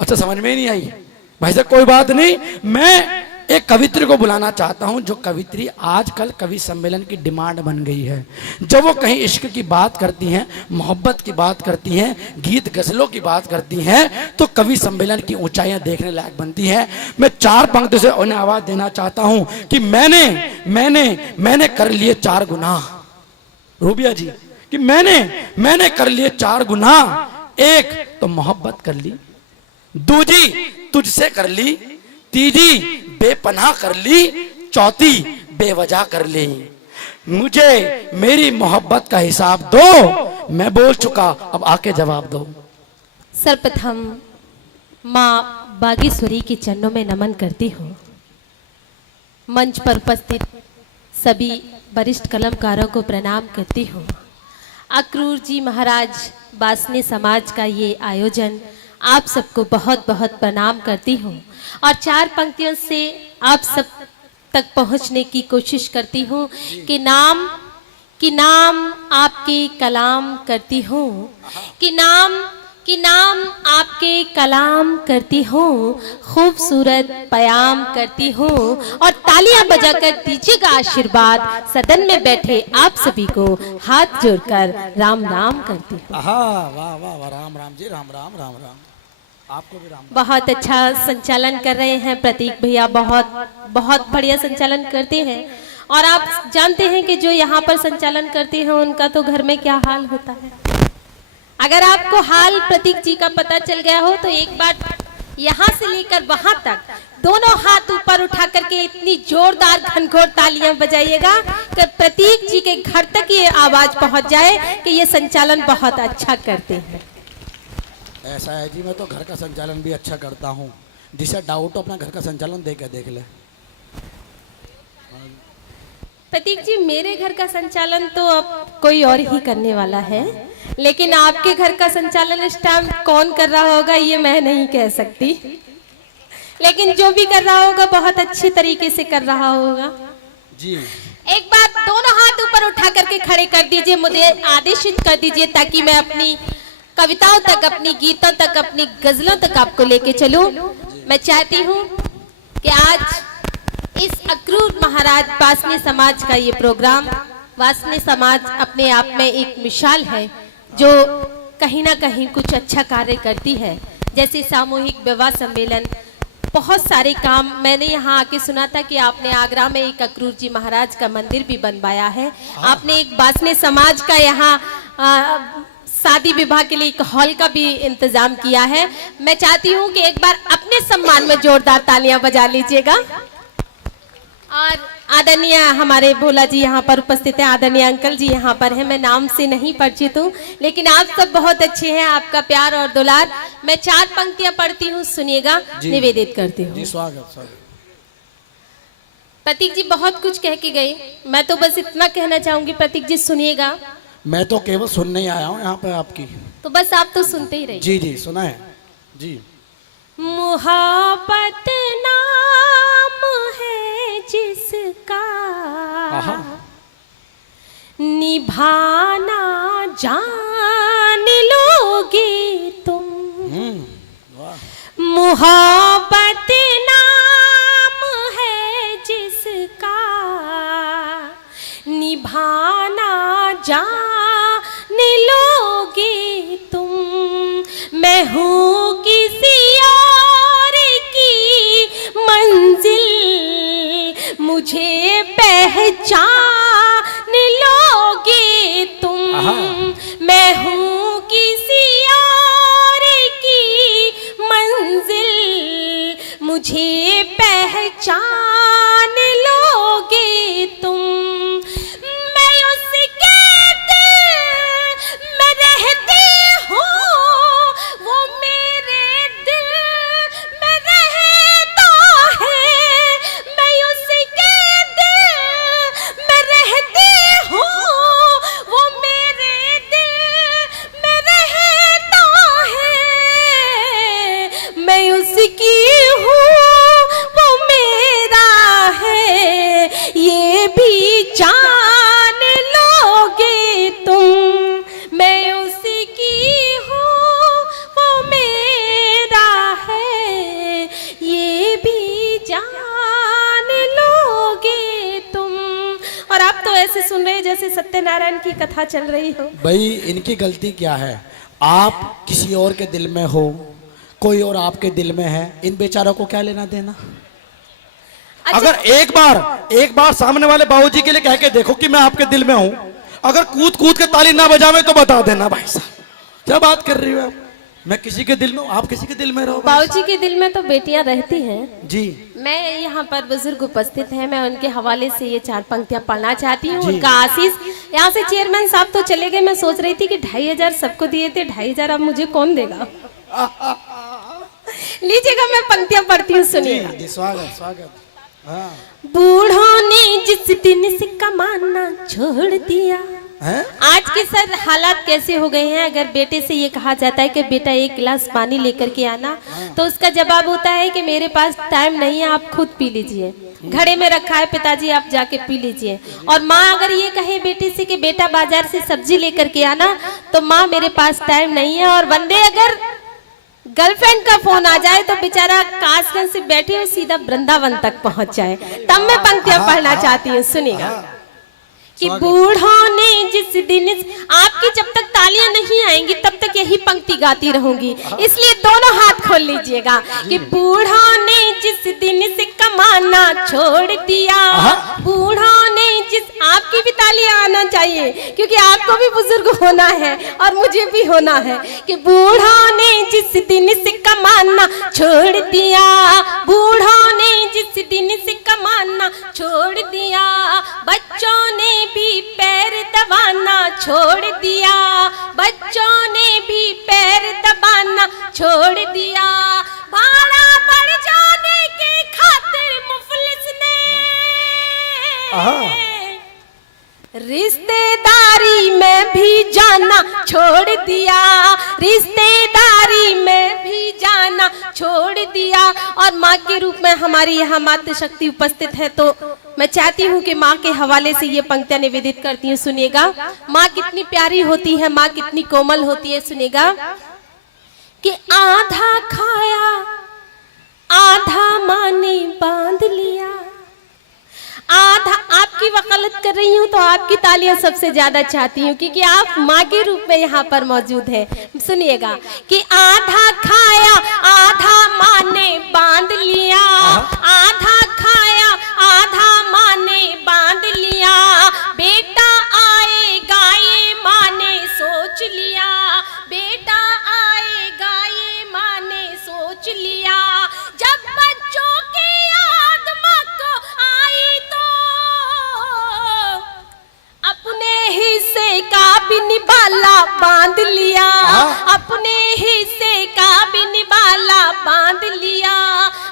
अच्छा, समझ में ही नहीं आई भाई साहब, कोई बात नहीं। मैं एक कवित्री को बुलाना चाहता हूं, जो कवित्री आजकल कवि सम्मेलन की डिमांड बन गई है। जब वो कहीं इश्क की बात करती हैं, मोहब्बत की बात करती हैं, गीत गजलों की बात करती हैं, तो कवि सम्मेलन की ऊंचाइयां देखने लायक बनती हैं। मैं 4 पंक्ति से उन्हें आवाज देना चाहता हूं कि मैंने मैंने मैंने कर लिए 4 गुनाह। रूबिया जी, कि मैंने कर लिए 4 गुनाह। एक तो मोहब्बत कर ली, दूजी तुझसे कर ली, तीजी बेपनाह कर ली, चौथी बेवजह कर ली। मुझे मेरी मोहब्बत का हिसाब दो, मैं बोल चुका, अब आके जवाब दो। सर्वप्रथम माँ बागेश्वरी के चरणों में नमन करती हूँ। मंच पर उपस्थित सभी वरिष्ठ कलमकारों को प्रणाम करती हूँ। अक्रूर जी महाराज बासने समाज का ये आयोजन आप सबको बहुत बहुत प्रणाम करती हूँ और 4 पंक्तियों से आप सब तक पहुँचने की कोशिश करती हूँ कि नाम आपके कलाम करती हूँ, कि नाम आपके कलाम करती हूँ, खूबसूरत पयाम करती हूँ और तालियां बजाकर दीजिएगा आशीर्वाद। सदन में बैठे आप सभी को हाथ जोड़कर राम राम करती हूँ। वाह वाह वाह, राम राम जी, राम राम राम राम। आपको भी राम। बहुत अच्छा संचालन कर रहे हैं प्रतीक भैया, बहुत बढ़िया संचालन करते हैं। और आप जानते हैं कि जो यहाँ पर संचालन करते हैं उनका तो घर में क्या हाल होता है। अगर आपको हाल प्रतीक जी का पता चल गया हो तो एक बार यहाँ से लेकर वहां तक दोनों हाथ ऊपर उठा करके इतनी जोरदार घनघोर तालियां बजाइएगा कि प्रतीक जी के घर तक ये आवाज पहुंच जाए कि ये संचालन बहुत अच्छा करते हैं। ऐसा है जी, मैं तो घर का संचालन भी अच्छा करता हूँ। जिसे डाउट हो अपना घर का संचालन देख ले। प्रतीक जी, मेरे घर का संचालन तो अब कोई और ही करने वाला है, लेकिन आपके घर का संचालन इस टाइम कौन कर रहा होगा ये मैं नहीं कह सकती, लेकिन जो भी कर रहा होगा बहुत अच्छे तरीके से कर रहा होगा जी। एक बार दोनों हाथ ऊपर उठा करके खड़े कर दीजिए, मुझे आदेशित कर दीजिए ताकि मैं अपनी कविताओं तक, अपनी गीतों तक, अपनी गजलों तक आपको लेके चलूं। मैं चाहती हूं कि आज इस अक्रूर महाराज वासने समाज का ये प्रोग्राम, वासने समाज अपने आप में एक मिसाल है जो कहीं ना कहीं कुछ अच्छा कार्य करती है। जैसे सामूहिक विवाह सम्मेलन, बहुत सारे काम। मैंने यहाँ आके सुना था कि आपने आगरा में एक अक्रूर जी महाराज का मंदिर भी बनवाया है। आपने एक वासने समाज का यहाँ शादी विवाह के लिए एक हॉल का भी इंतजाम किया है। मैं चाहती हूँ कि एक बार अपने सम्मान में जोरदार तालियां बजा लीजिएगा। और आदरणीय हमारे भोला जी यहाँ पर उपस्थित हैं, आदरणीय अंकल जी यहाँ पर हैं। मैं नाम से नहीं परिचित हूँ, लेकिन आप सब बहुत अच्छे हैं, आपका प्यार और दुलार। मैं 4 पंक्तियां पढ़ती हूँ, सुनिएगा, निवेदित करती हूँ। स्वागत। प्रतीक जी बहुत कुछ कह के गए, मैं तो बस इतना कहना चाहूंगी, प्रतीक जी सुनिएगा। मैं तो केवल सुनने ही आया हूँ यहाँ पे आपकी, तो बस आप तो सुनते ही रहिए। जी जी, सुना है जी। मोहब्बत नाम है जिसका निभाना जान लोगे तुम। मोहब्बत नाम है जिसका निभाना जान लोगे तुम। मैं हूँ किसी और की मंजिल, मुझे पहचान लोगे तुम। मैं हूँ किसी और की मंजिल, मुझे पहचान लोगे तुम। सुन रहे हैं जैसे सत्यनारायण की कथा चल रही हो। भाई इनकी गलती क्या है? आप किसी और के दिल में हो, कोई और आपके दिल में है, इन बेचारों को क्या लेना देना? अच्छा, अगर एक बार सामने वाले बाबूजी के लिए कह के देखो कि मैं आपके दिल में हूं, अगर कूद कूद के ताली ना बजावे तो बता देना भाई साहब, क्या बात कर रही हो आप? मैं किसी के दिल में हूं, आप किसी के दिल में रहो। बाबूजी के दिल में तो बेटियां रहती हैं जी। मैं यहाँ पर बुजुर्ग उपस्थित हैं, मैं उनके हवाले से ये 4 पंक्तियां पढ़ना चाहती हूँ। उनका आशीष। यहाँ से चेयरमैन साहब तो चले गए, मैं सोच रही थी कि 2500 सबको दिए थे, 2500 अब मुझे कौन देगा? लीजिएगा, मैं पंक्तियां पढ़ती हूँ, सुनिएगा। जी, स्वागत स्वागत। हाँ। बूढ़ों ने जिस दिन से कमाना छोड़ दिया। हैं? आज के सर हालात कैसे हो गए हैं, अगर बेटे से ये कहा जाता है कि बेटा 1 गिलास पानी लेकर के आना, तो उसका जवाब होता है कि मेरे पास टाइम नहीं है, आप खुद पी लीजिए, घड़े में रखा है पिताजी, आप जाके पी लीजिए। और माँ अगर ये कहे बेटे से कि बेटा बाजार से सब्जी लेकर के आना, तो माँ मेरे पास टाइम नहीं है। और वंदे अगर गर्लफ्रेंड का फोन आ जाए तो बेचारा कासगंज से बैठे हुए सीधा वृंदावन तक पहुंच जाए। तब मैं पंक्तियां पढ़ना चाहती हूँ, सुनिएगा। कि बूढ़ों ने जिस दिन, आपकी जब तक तालियां नहीं आएंगी तब तक यही पंक्ति गाती रहूंगी, इसलिए दोनों हाथ खोल लीजिएगा। कि बूढ़ों ने जिस दिन से कमाना छोड़ दिया, बूढ़ों ने जिस, आपकी भी तालियां आना चाहिए क्योंकि आपको भी बुजुर्ग होना है और मुझे भी होना है। कि बूढ़ों ने जिस दिन से कमाना छोड़ दिया, बूढ़ों ने जिस दिन से कमाना छोड़ दिया, बच्चों ने भी पैर दबाना छोड़ दिया, बच्चों ने भी पैर दबाना छोड़ दिया, भाड़ा बढ़ जाने के खातिर मुफलिस ने रिश्तेदारी में भी जाना छोड़ दिया, रिश्तेदारी में भी जाना छोड़ दिया। और माँ के रूप में हमारी यहाँ मातृ शक्ति उपस्थित है, तो मैं चाहती हूँ कि माँ के हवाले से ये पंक्तियां निवेदित करती हूँ, सुनिएगा। माँ कितनी प्यारी होती है, माँ कितनी कोमल होती है, सुनिएगा। कि आधा खाया आधा माँ ने बांध लिया, आधा, आपकी वकालत कर रही हूँ तो आपकी तालियां सबसे ज्यादा चाहती हूँ क्योंकि आप माँ के रूप में यहाँ पर मौजूद है। सुनिएगा। कि आधा खाया आधा माँ ने बांध लिया, आधा खाया आधा माँ ने बांध लिया, बेटा आएगा ये माँ ने सोच लिया, बेटा आएगा ये माँ ने सोच लिया। जब बच्चों की याद माँ को आई तो अपने हिस्से का भी निभाला बांध लिया, अपने हिस्से का भी निभाला बांध लिया,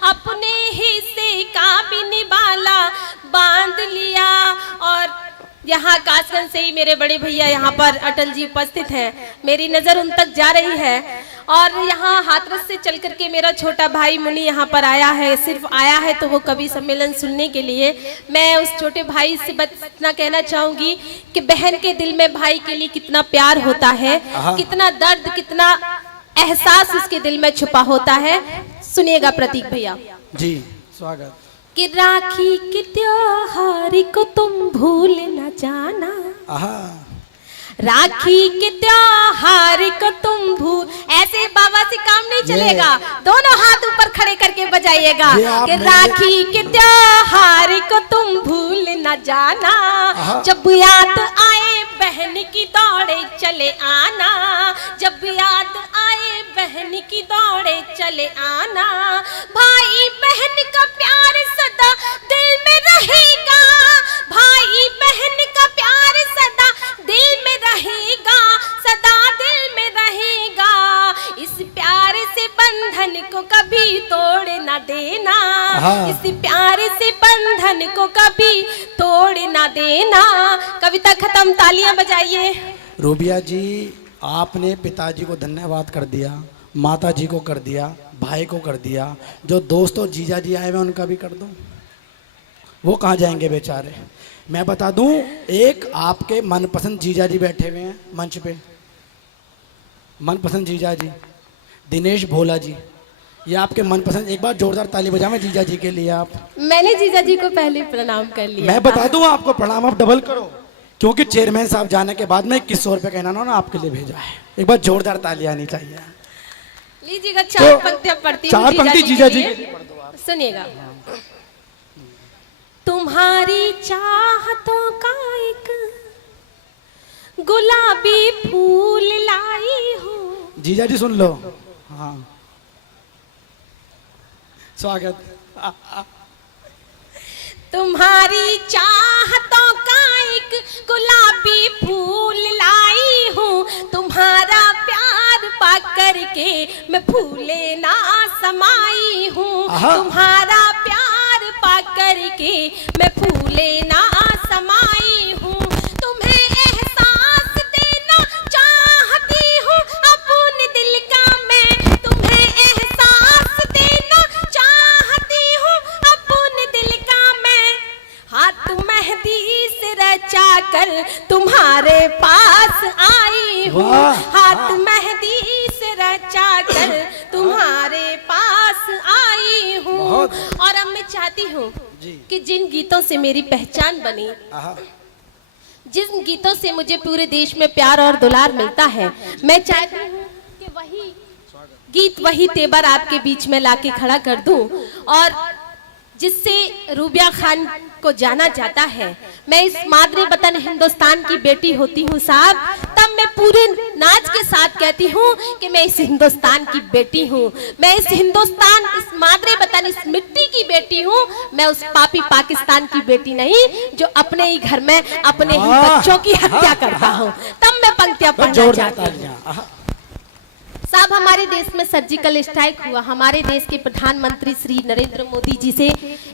अपने हिस्से का भी निभाला बांध लिया। और यहाँ कासगंज से ही मेरे बड़े भैया यहाँ पर अटल जी उपस्थित हैं, मेरी नजर उन तक जा रही है। और यहाँ हाथरस से चल करके मेरा छोटा भाई मुनि यहाँ पर आया है, सिर्फ आया है तो वो कवि सम्मेलन सुनने के लिए। मैं उस छोटे भाई से बस इतना कहना चाहूंगी कि बहन के दिल में भाई के लिए कितना प्यार होता है, कितना दर्द, कितना एहसास उसके दिल में छुपा होता है। सुनिएगा प्रतीक भैया जी, स्वागत। कि राखी के त्योहार को तुम भूल न जाना, राखी के त्योहार को तुम भूल, ऐसे बाबा से काम नहीं चलेगा, दोनों हाथ ऊपर खड़े करके बजाइएगा। कि राखी के त्योहार को तुम भूल न जाना, जब याद आए बहन की दौड़े चले आना, जब याद आए बहन की दौड़े चले आना, भाई बहन का प्यार सदा दिल में रहेगा, भाई बहन का प्यार सदा दिल में रहेगा, सदा दिल में रहेगा। इस प्यार से बंधन को कभी तोड़ न देना, इस प्यार से बंधन को कभी तोड़ न देना। कविता खत्म, तालियां बजाइए। रूबिया जी, आपने पिताजी को धन्यवाद कर दिया, माता जी को कर दिया, भाई को कर दिया, जो दोस्त और जीजा जी आए हुए उनका भी कर दूं? वो कहाँ जाएंगे बेचारे? मैं बता दूं, एक आपके मनपसंद जीजा जी बैठे हुए हैं मंच पे, मनपसंद जीजा जी दिनेश भोला जी, ये आपके मनपसंद। एक बार जोरदार ताली बजाएं जीजा जी के लिए। आप, मैंने जीजा जी को पहले प्रणाम कर लिया। मैं बता दूं आपको, प्रणाम आप डबल करो। क्योंकि चेयरमैन साहब जाने के बाद में 2100 रुपये का इनाम ना आपके लिए भेजा है। एक बार जोरदार तालियां आनी चाहिए। लीजिएगा, 4 पंक्तियां पढ़ती हूँ 4 पंक्ति जीजा जी के लिए। सुनिएगा। तुम्हारी चाहतों का एक गुलाबी फूल लाई हूँ। जीजा जी सुन लो। हाँ स्वागत। तुम्हारी चाहतों का एक गुलाबी फूल लाई हूँ। तुम्हारा प्यार पा करके मैं फूले ना समाई हूँ। तुम्हारा प्यार पा करके मैं फूले ना समाई हूँ। तुम्हें एहसास देना चाहती हूँ अपने दिल का मैं। तुम्हें एहसास देना चाहती हूँ अपने दिल का मैं। हाथ मेहंदी से रचा कर तुम्हारे पास आई हूँ। हाथ मेहंदी से रचा कर तुम्हारे पास आई हूँ। और अब मैं चाहती हूँ कि जिन गीतों से मेरी पहचान बनी, जिन गीतों से मुझे पूरे देश में प्यार और दुलार मिलता है, मैं चाहती हूँ कि वही गीत, वही तेवर आपके बीच में लाके खड़ा कर दूं। और जिससे रूबिया खान को जाना जाता है, मैं इस मादरे वतन हिंदुस्तान की बेटी होती हूँ साहब, तब मैं पूरे नाच के साथ कहती हूँ कि मैं इस हिंदुस्तान की बेटी हूँ। मैं इस हिंदुस्तान, इस मादरे वतन, इस मिट्टी की बेटी हूँ। मैं उस पापी पाकिस्तान की बेटी नहीं जो अपने ही घर में अपने ही बच्चों की हत्या करता हूँ। तब मैं पंक्तियां पढ़ना चाहती हूँ साहब। हमारे देश में सर्जिकल स्ट्राइक हुआ। हमारे देश के प्रधानमंत्री श्री नरेंद्र मोदी जी से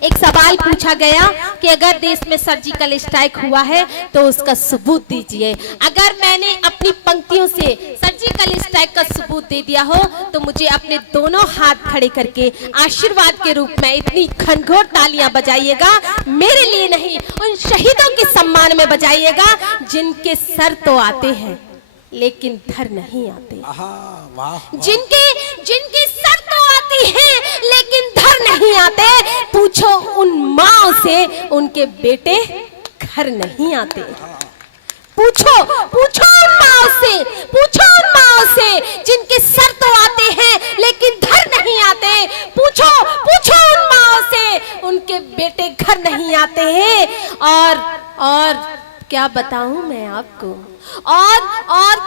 एक सवाल पूछा गया कि अगर देश में सर्जिकल स्ट्राइक हुआ है तो उसका सबूत दीजिए। अगर मैंने अपनी पंक्तियों से सर्जिकल स्ट्राइक का सबूत दे दिया हो तो मुझे अपने दोनों हाथ खड़े करके आशीर्वाद के रूप में इतनी घनघोर तालियां बजाइएगा। मेरे लिए नहीं, उन शहीदों के सम्मान में बजाइएगा जिनके सर तो आते हैं लेकिन धर नहीं आते। वाह। जिनके सर तो आती हैं लेकिन धर नहीं आते। पूछो उन माँ से, उनके बेटे घर नहीं आते। पूछो उन माँ से, पूछो उन माँ से जिनके सर तो आते हैं लेकिन धर नहीं आते। पूछो उन माँ से, उनके बेटे घर नहीं आते हैं। और क्या बताऊं मैं आपको, और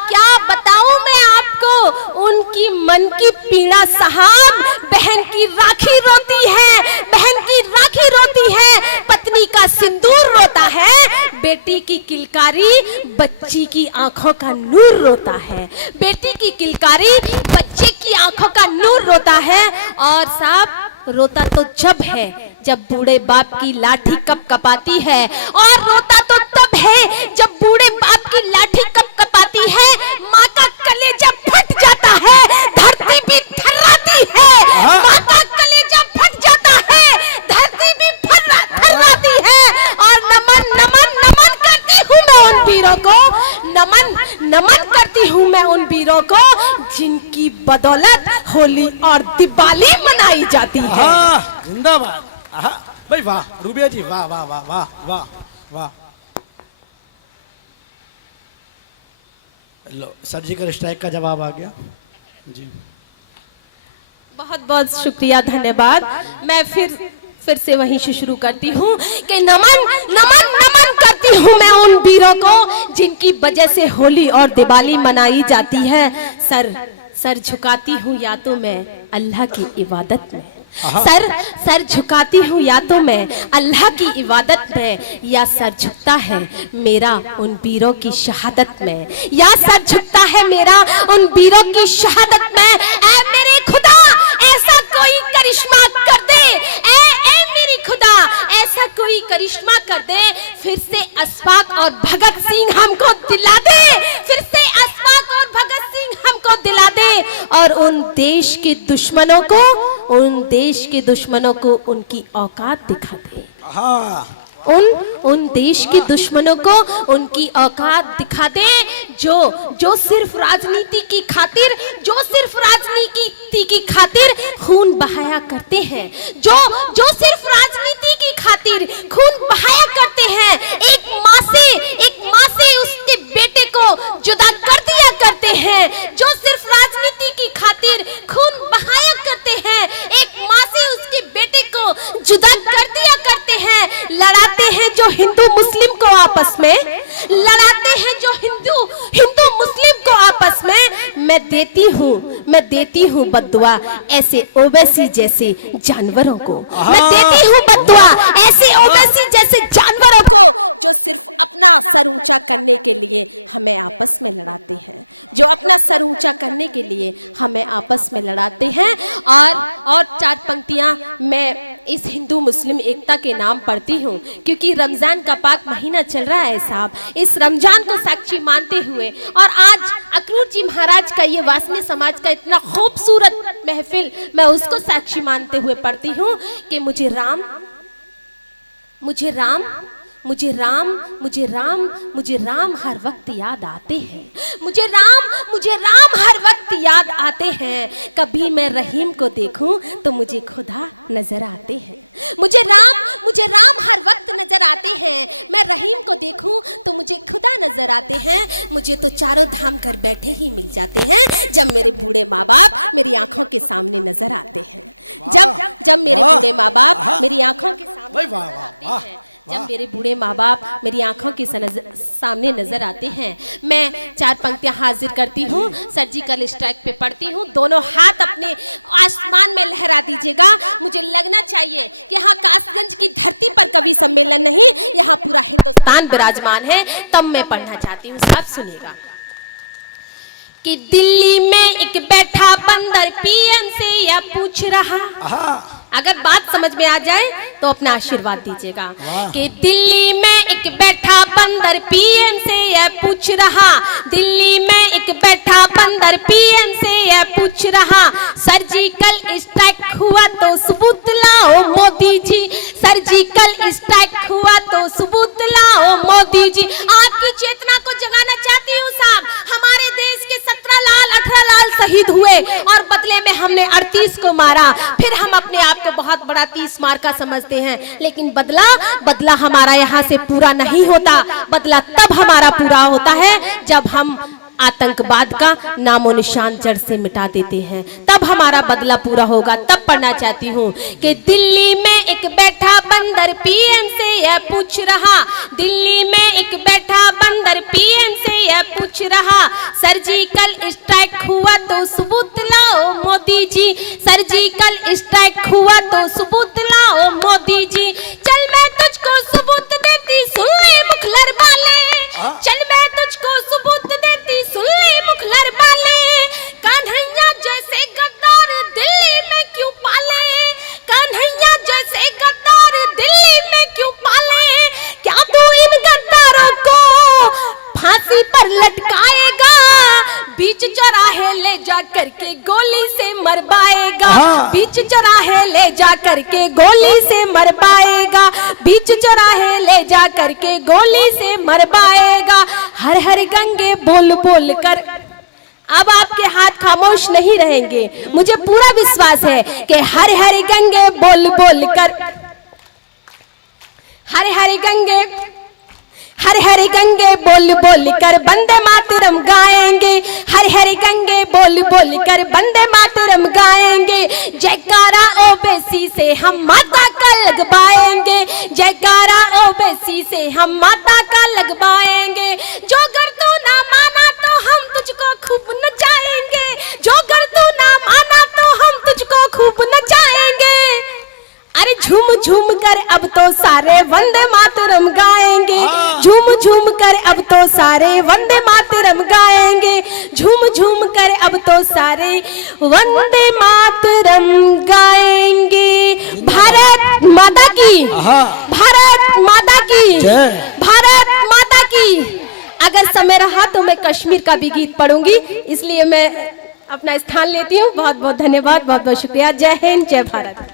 क्या बताऊं मैं आपको, उनकी मन की पीड़ा साहब। बहन की राखी रोती है, बहन की राखी रोती है, पत्नी का सिंदूर रोता है, बेटी की किलकारी बच्ची की आंखों का नूर रोता है। बेटी की किलकारी बच्चे की आंखों का नूर रोता है। और साहब रोता तो जब है जब बूढ़े बाप की लाठी कपाती है, और रोता तो तब है जब बूढ़े बाप की लाठी कपाती है। माँ का कलेजा फट जाता है, धरती भी थर्राती है। माँ का कलेजा फट जाता है, धरती भी थर्राती है। और नमन करती हूँ मैं उन वीरों को, नमन करती हूँ मैं उन वीरों को जिनकी बदौलत होली और दिवाली मनाई जाती है। जिंदाबाद। भाई वाह रूबिया जी, वाह वाह वाह वाह वाह वाह। लो सर्जिकल स्ट्राइक का जवाब आ गया जी। बहुत बहुत शुक्रिया, धन्यवाद। मैं फिर से वहीं से शुरू करती हूँ कि नमन करती हूँ मैं उन वीरों को जिनकी वजह से होली और दिवाली मनाई जाती है। सर झुकाती हूँ या तो मैं अल्लाह की इबादत में, सर झुकाती हूँ या तो मैं अल्लाह की इबादत में, या सर झुकता है मेरा उन वीरों की शहादत में, या सर झुकता है मेरा उन वीरों की शहादत में। ऐ मेरे खुदा ऐसा कोई करिश्मा कर दे, ऐ मेरी खुदा ऐसा कोई करिश्मा कर दे, फिर से अशफाक और भगत सिंह हमको दिला दे, फिर से अशफाक और भगत सिंह हमको दिला दे। और उन देश के दुश्मनों को उनकी औकात दिखा दे। उन देश के दुश्मनों को उनकी औकात दिखा दे जो सिर्फ राजनीति की खातिर खून बहाया करते हैं, जो सिर्फ राजनीति की खातिर खून बहाया करते हैं। एक माँ से जुदा कर दिया करते हैं, जो सिर्फ राजनीति की खातिर खून बहाया करते हैं। एक माँ से उसके बेटे को जुदा कर दिया करते हैं। लड़ाते हैं जो हिंदू मुस्लिम को आपस में, लड़ाते हैं जो हिंदू मुस्लिम को आपस में। मैं देती हूँ बद्दुआ ऐसे ओवैसी जैसे जानवरों को। मैं देती हूँ बद्दुआ ऐसे ओवैसी जैसे जानवरों को। मुझे तो चारों धाम घर बैठे ही मिल जाते हैं जब मेरे तान विराजमान है। तब मैं पढ़ना चाहती हूँ, सब सुनिएगा। कि दिल्ली में एक बैठा बंदर पीएम से यह पूछ रहा, अगर बात समझ में आ जाए तो अपना आशीर्वाद दीजिएगा। कि दिल्ली में एक बैठा बंदर पीएम से यह पूछ रहा, दिल्ली में एक बैठा बंदर पीएम से यह पूछ रहा, सर्जिकल स्ट्राइक हुआ तो सबूत लाओ मोदी जी, सर्जिकल स्ट्राइक हुआ तो सबूत लाओ मोदी जी। आपकी चेतना को जगाना चाहती हूँ साहब। हमारे देश के 17 लाल 18 लाल शहीद हुए और बदले में हमने 38 को मारा। फिर हम अपने आप को बहुत बड़ा 30 मार का समझते हैं, लेकिन बदला हमारा यहाँ से पूरा नहीं होता। बदला तब हमारा पूरा होता है जब हम आतंकवाद का नामो निशान जड़ से मिटा देते हैं, तब हमारा बदला पूरा होगा। तब पढ़ना चाहती हूँ कि दिल्ली में एक बैठा बंदर पीएम से यह पूछ रहा, दिल्ली में एक बैठा बंदर पीएम से यह पूछ रहा, सर्जिकल स्ट्राइक हुआ तो सबूत लाओ मोदी जी, सर्जिकल स्ट्राइक हुआ तो सबूत लाओ मोदी जी। चल मैं तुझको सबूत देती, सुन ले मुखलर वाले, चल मैं तुझको सबूत देती, सुन ले मुखलर वाले। कान्हैया जैसे गद्दार दिल्ली में क्यों पाले, कान्हैया जैसे गद्दार दिल्ली में क्यों पाले। क्या तू इन गद्दारों को फांसी पर लटकाएगा, बीच चौराहे ले जा करके गोली से मरवाएगा, बीच चौराहे ले जा करके गोली से मरवाएगा, बीच चौराहे ले जा करके गोली से मरवाएगा। हर हर गंगे बोल बोल कर, अब आपके हाथ खामोश नहीं रहेंगे, मुझे पूरा विश्वास है कि हर हर गंगे बोल बोल कर, हर हर गंगे बोल बोल कर वंदे मातरम गाएंगे, हर हर गंगे बोल बोल कर वंदे मातरम गाएंगे। जयकारा ओबीसी से हम माता का लगवाएंगे, जयकारा ओबीसी से हम माता का लगवाएंगे। जो अगर तू ना माना तो हम तुझको खूब नचाएंगे, जो अगर तू ना माना तो हम तुझको खूब नचाएंगे। अरे झूम झूम कर अब तो सारे वंदे मातरम गाएंगे, झूम झूम कर अब तो सारे वंदे मातरम गाएंगे, झूम झूम कर अब तो सारे वंदे मातरम गाएंगे। भारत माता की, भारत माता की, भारत माता की। अगर समय रहा तो मैं कश्मीर का भी गीत पढ़ूंगी, इसलिए मैं अपना स्थान लेती हूँ। बहुत बहुत धन्यवाद, बहुत बहुत शुक्रिया। जय हिंद, जय भारत।